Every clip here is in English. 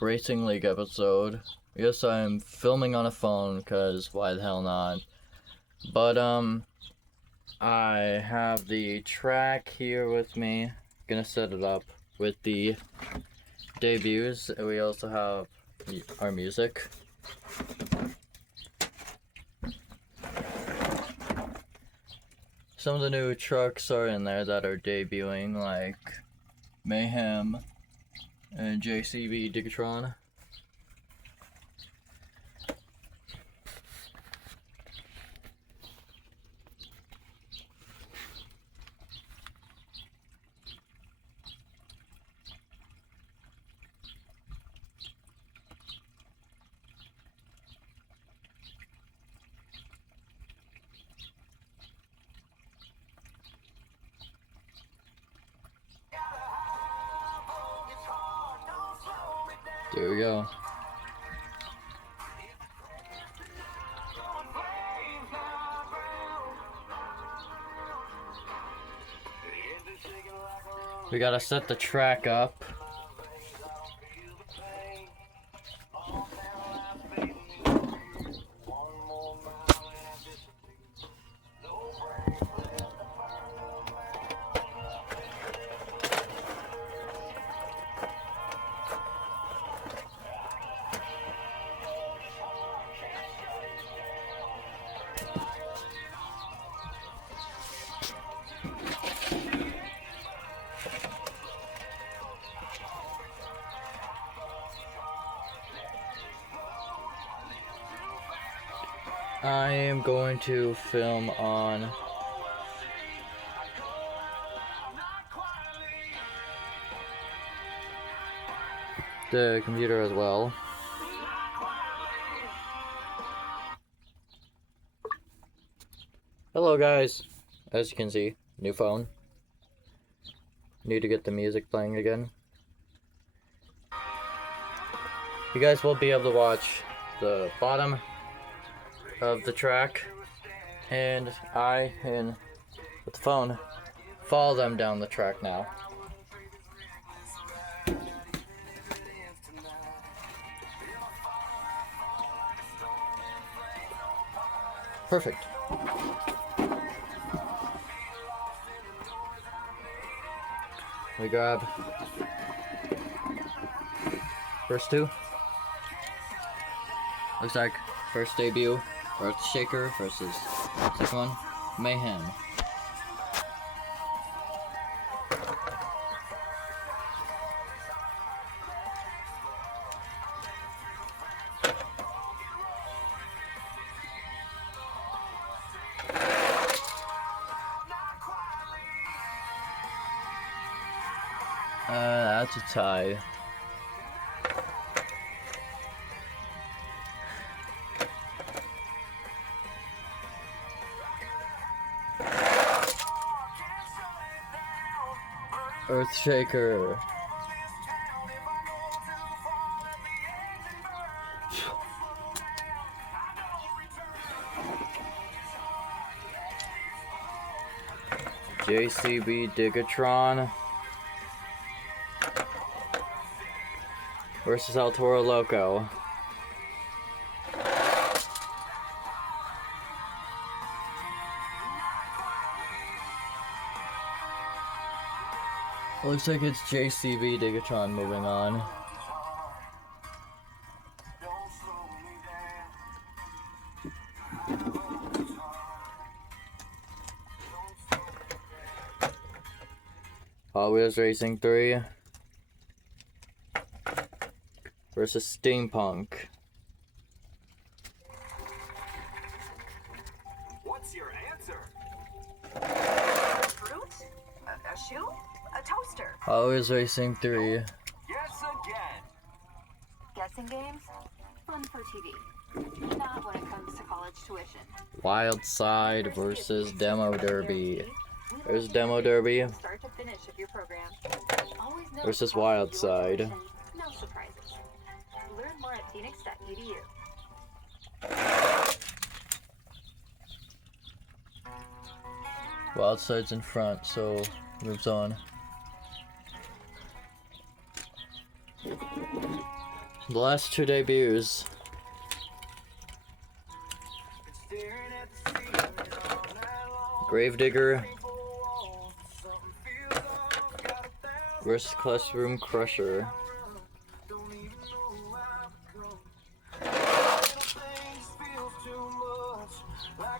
Racing League episode. Yes, I'm filming on a phone, because why the hell not? But, I have the track here with me. Gonna set it up with the debuts. We also have our music. Some of the new trucks are in there that are debuting, like Mayhem and JCB Digatron. There we go. We gotta set the track up. I am going to film on the computer as well. Hello guys, as you can see, new phone. Need to get the music playing again. You guys will be able to watch the bottom of the track, and I, with the phone, follow them down the track now. Perfect. We grab first two. Looks like first debut, EarthShaker versus second one, Mayhem. That's a tie. EarthShaker. JCB Digatron versus Toro Loco. Looks like it's JCB Digatron moving on. Hot Wheels Racing 3 versus Steampunk. What's your answer? Fruit? A shoe? A toaster? Hot Wheels Racing 3. Guess again. Guessing games? Fun for TV. Not when it comes to college tuition. Wild Side versus Demo Derby. There's Demo Derby Start to finish of your program. Always know versus how to Wild do your Side. tuition. No surprises. Learn more at phoenix.edu. Wild Side's in front, so moves on. The last two debuts. Gravedigger versus Classroom Crusher.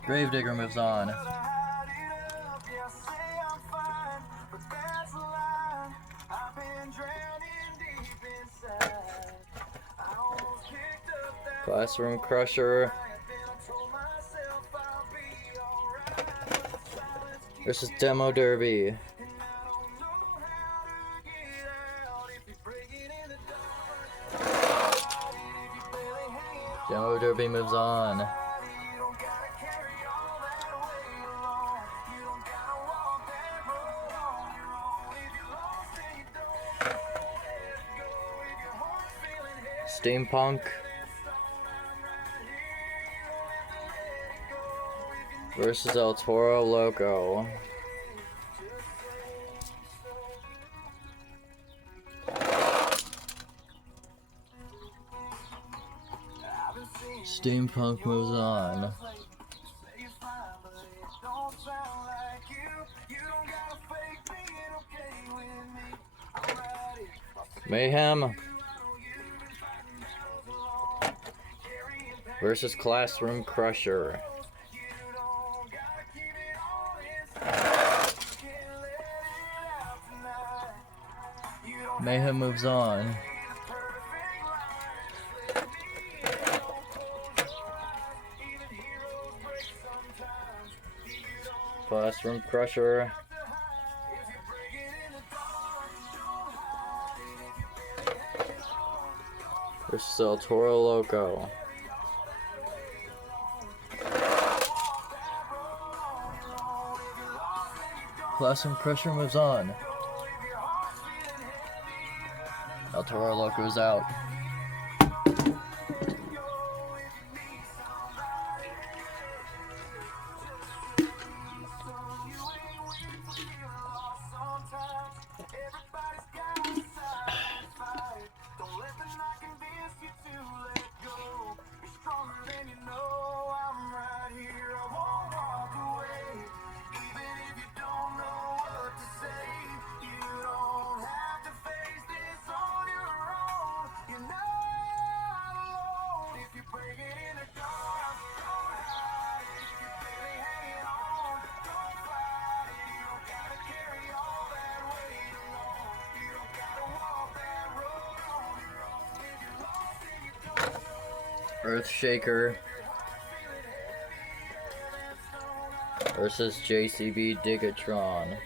Gravedigger moves on. Classroom Crusher versus Demo Derby. Demo Derby moves on. Steampunk versus El Toro Loco. Steampunk moves on. Mayhem versus Classroom Crusher. Mayhem moves on. Classroom Crusher versus El Toro Loco. Classroom Crusher moves on. El Toro Loco's out. EarthShaker versus JCB Digatron.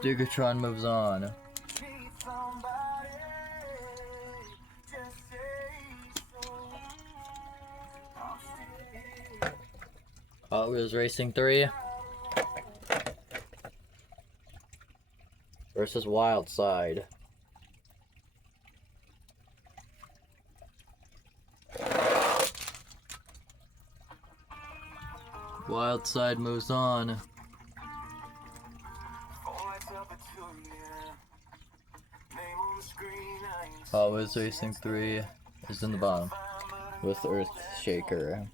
Digatron moves on. Hot Wheels Racing 3 versus Wildside. Wildside moves on. Hot Wheels Racing 3 is in the bottom with EarthShaker.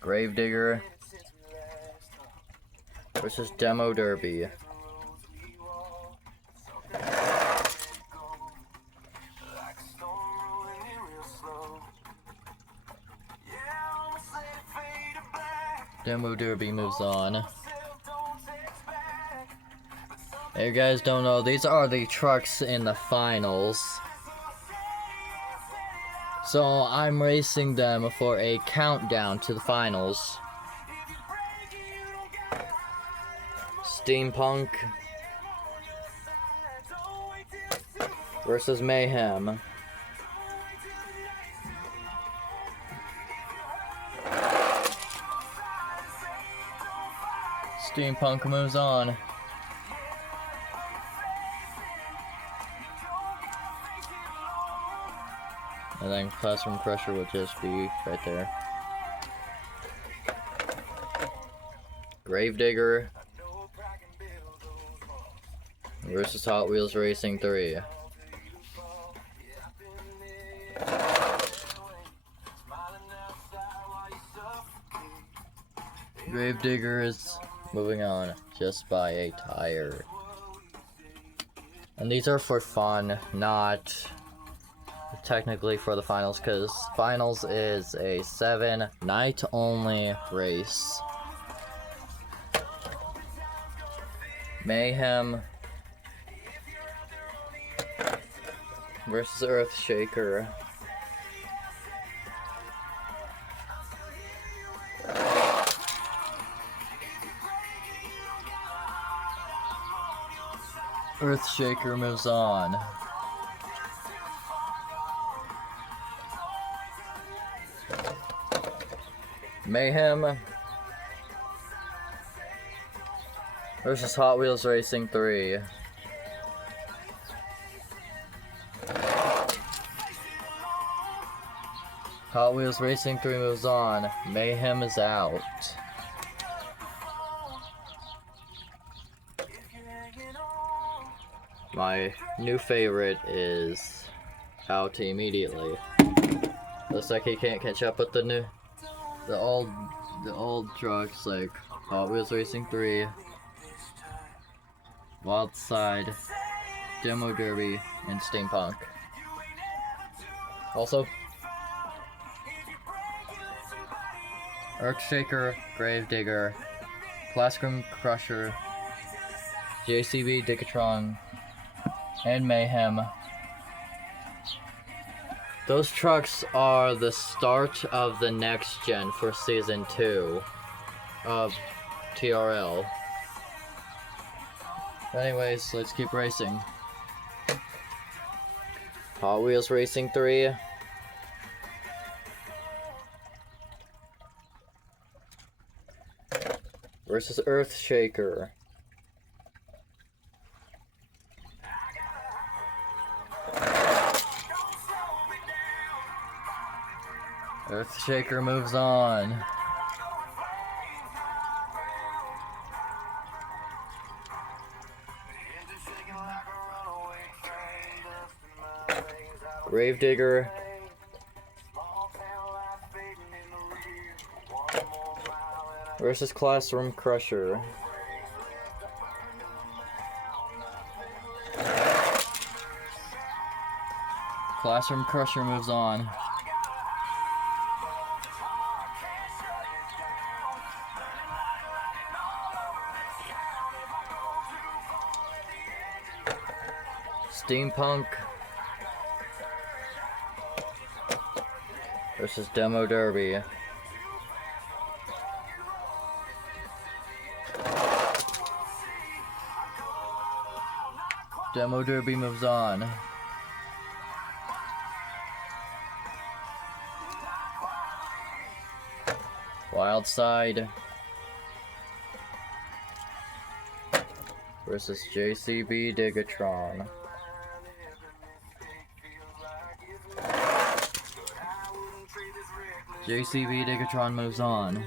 Gravedigger versus Demo Derby. Demo Derby moves on. Hey, you guys don't know, these are the trucks in the finals. So I'm racing them for a countdown to the finals. Steampunk versus Mayhem. Steampunk moves on. And then Classroom Crusher will just be right there. Gravedigger versus Hot Wheels Racing 3. Gravedigger is moving on just by a tire. And these are for fun, not technically for the finals, because finals is a 7-night only race. Mayhem versus EarthShaker. EarthShaker moves on. Mayhem versus Hot Wheels Racing 3. Hot Wheels Racing 3 moves on. Mayhem is out. My new favorite is out immediately. Looks like he can't catch up with the old trucks like Hot Wheels Racing 3, Wild Side, Demo Derby, and Steampunk. Also, EarthShaker, Gravedigger, Classroom Crusher, JCB, Digatron, and Mayhem. Those trucks are the start of the next gen for Season 2 of TRL. Anyways, let's keep racing. Hot Wheels Racing 3. Versus EarthShaker. EarthShaker moves on. Gravedigger versus Classroom Crusher. Classroom Crusher moves on. Steampunk versus Demo Derby. Demo Derby moves on. Wild Side versus JCB Digatron. JCB Digatron moves on.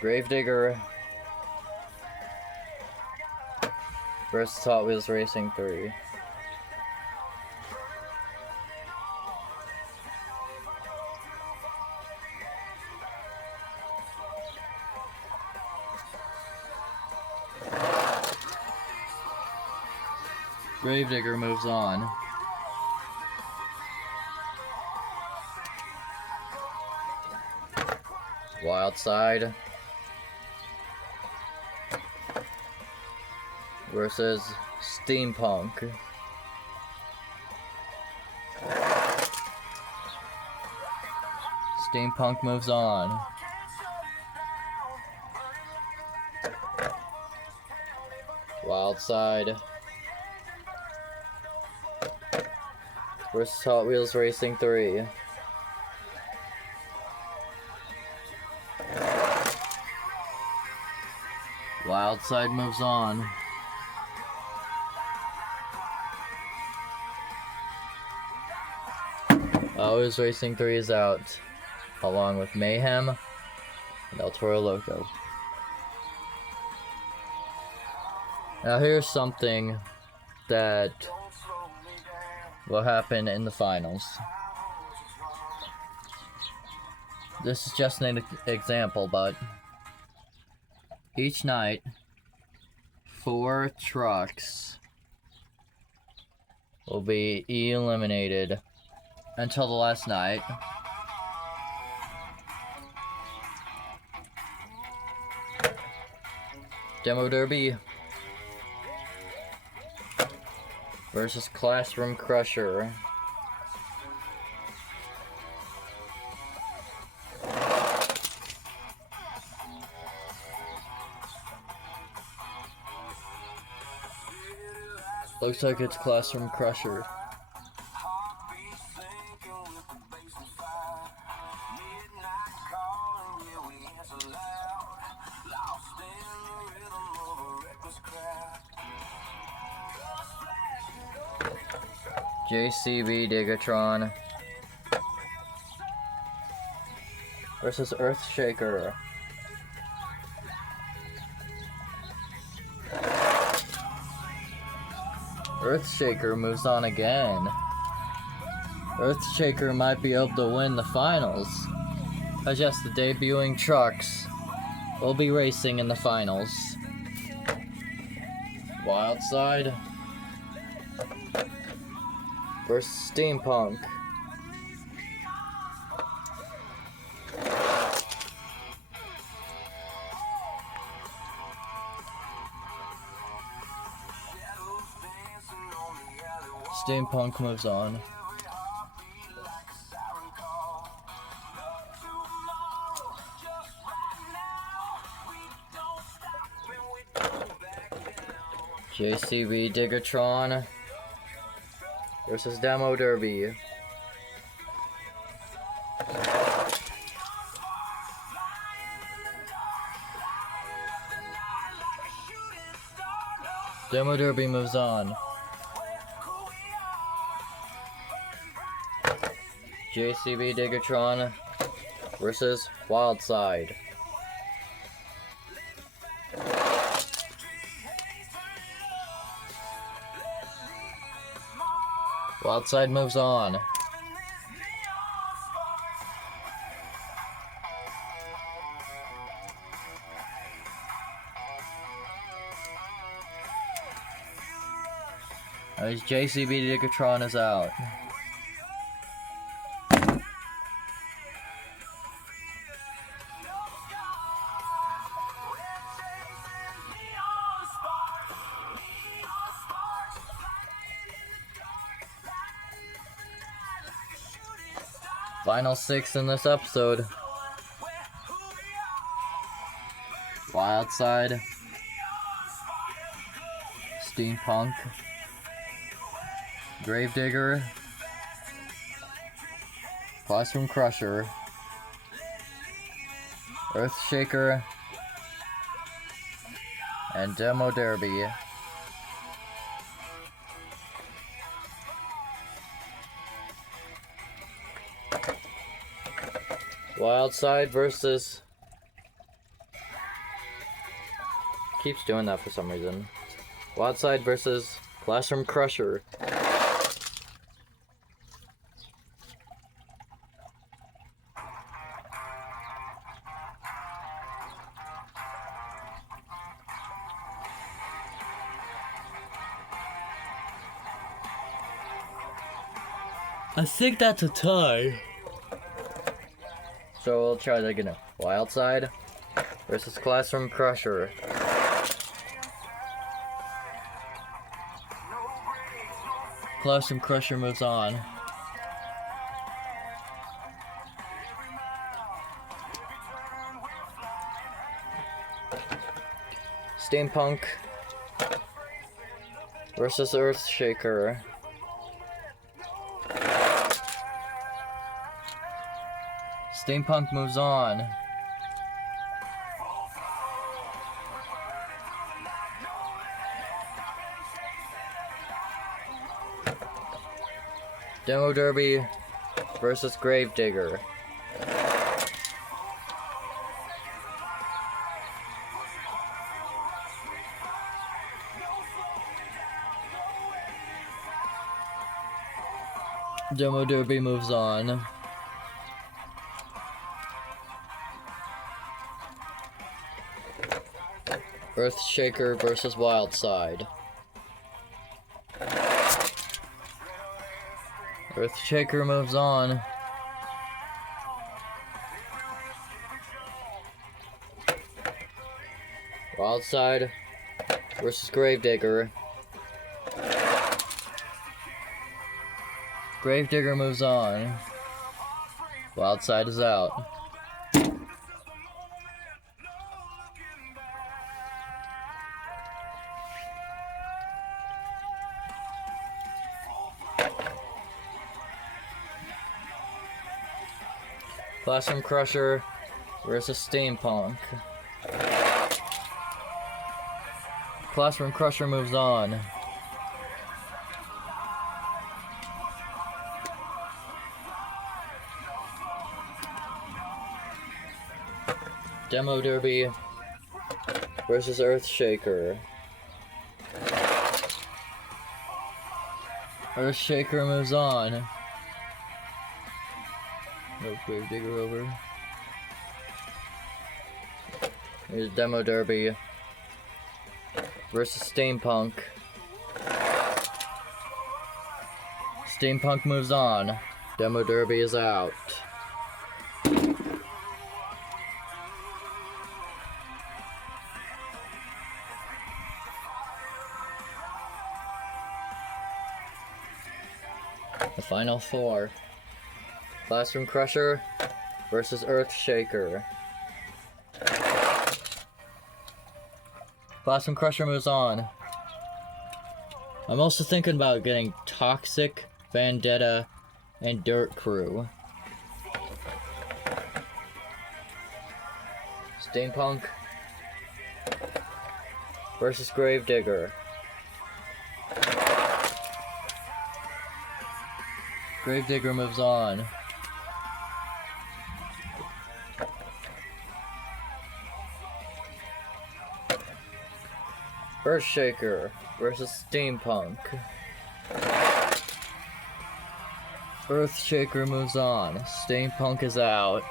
Gravedigger versus Hot Wheels Racing 3. Gravedigger moves on. Wild Side versus Steampunk. Steampunk moves on. Wild Side versus Hot Wheels Racing 3. Wild Side moves on. Always Racing 3 is out, along with Mayhem and Toro Loco. Now here's something that will happen in the finals. This is just an example, but each night, 4 trucks will be eliminated until the last night. Demo Derby versus Classroom Crusher. Looks like it's Classroom Crusher. JCB Digatron versus EarthShaker. EarthShaker moves on again. EarthShaker might be able to win the finals. I guess the debuting trucks will be racing in the finals. Wildside versus Steampunk. Steampunk moves on. JCB Digatron versus Demo Derby. Demo Derby moves on. JCB Digatron versus Wildside. Wildside moves on. As JCB Digatron is out. Final 6 in this episode. Wildside, Steampunk, Gravedigger, Classroom Crusher, EarthShaker, and Demo Derby. Wildside versus... keeps doing that for some reason. Wildside versus Classroom Crusher. I think that's a tie. So we'll try that again. Wildside versus Classroom Crusher. Classroom Crusher moves on. Steampunk versus EarthShaker. Steampunk moves on. Demo Derby versus Gravedigger. Demo Derby moves on. EarthShaker versus Wildside. EarthShaker moves on. Wildside versus Gravedigger. Gravedigger moves on. Wildside is out. Classroom Crusher versus Steampunk. Classroom Crusher moves on. Demo Derby versus EarthShaker. EarthShaker moves on. No Gravedigger over. Here's Demo Derby versus Steampunk. Steampunk moves on. Demo Derby is out. The final four. Classroom Crusher versus EarthShaker. Classroom Crusher moves on. I'm also thinking about getting Toxic, Vendetta, and Dirt Crew. Steampunk versus Gravedigger. Gravedigger moves on. EarthShaker versus Steampunk. EarthShaker moves on. Steampunk is out.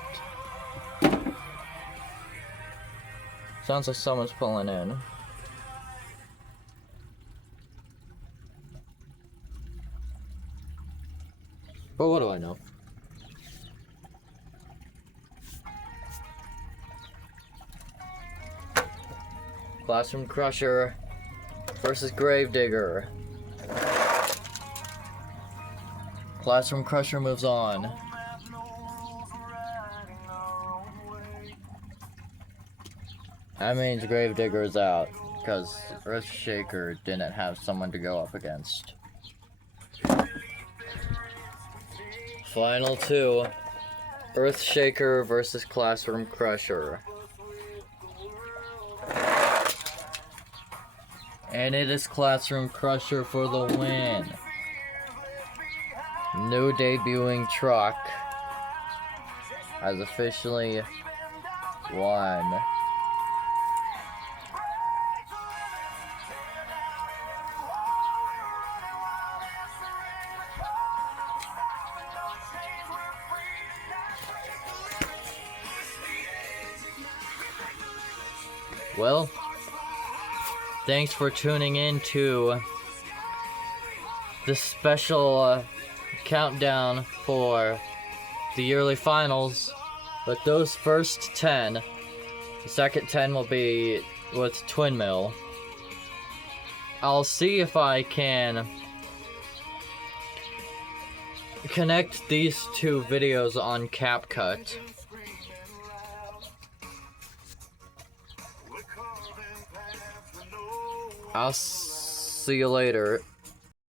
Sounds like someone's pulling in. But what do I know? Classroom Crusher versus Gravedigger. Classroom Crusher moves on. That means Gravedigger is out, because EarthShaker didn't have someone to go up against. Final two. EarthShaker versus Classroom Crusher. And it is Classroom Crusher for the win. New debuting truck has officially won. Well, thanks for tuning in to the special countdown for the yearly finals. But those first 10, the second 10 will be with Twin Mill. I'll see if I can connect these two videos on CapCut. I'll see you later.